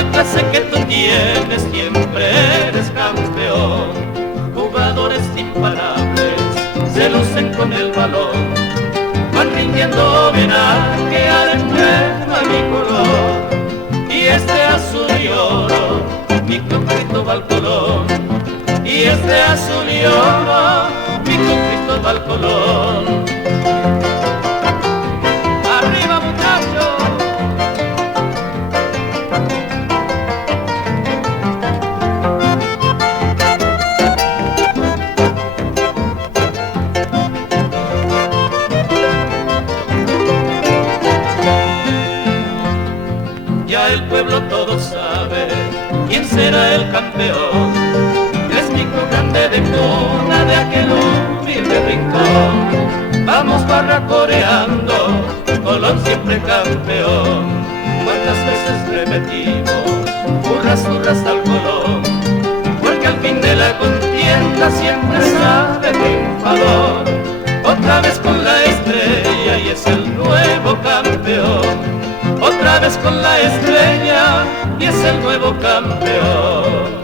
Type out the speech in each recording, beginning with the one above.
la clase que tú tienes siempre eres campeón. Jugadores imparables se lucen con el balón, van rindiendo homenaje al emblema bicolor. Y este azul y oro, mi Club Cristóbal Colón. Y este azul y oro, mi Club Cristóbal Colón. ¡Arriba, muchachos! Ya el pueblo todo sabe quién será el campeón. Es Nico Grande de cuna de aquel humilde rincón. Vamos barracoreando, Colón siempre campeón. Cuántas veces repetimos, hurras, hurras al Colón, porque al fin de la contienda siempre sale triunfador. Otra vez con la estrella y es el nuevo campeón. Otra vez con la estrella y es el nuevo campeón.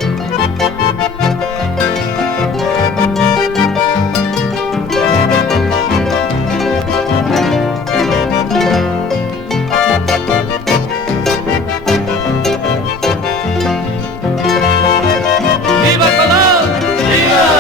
¡Viva Colón! ¡Viva!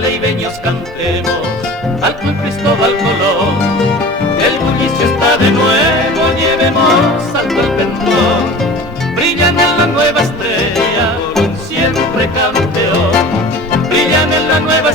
Leibeños cantemos al Club Cristóbal Colón. El bullicio está de nuevo, llevemos alto el pendón. Brillan en la nueva estrella, Colón siempre campeón. Brillan en la nueva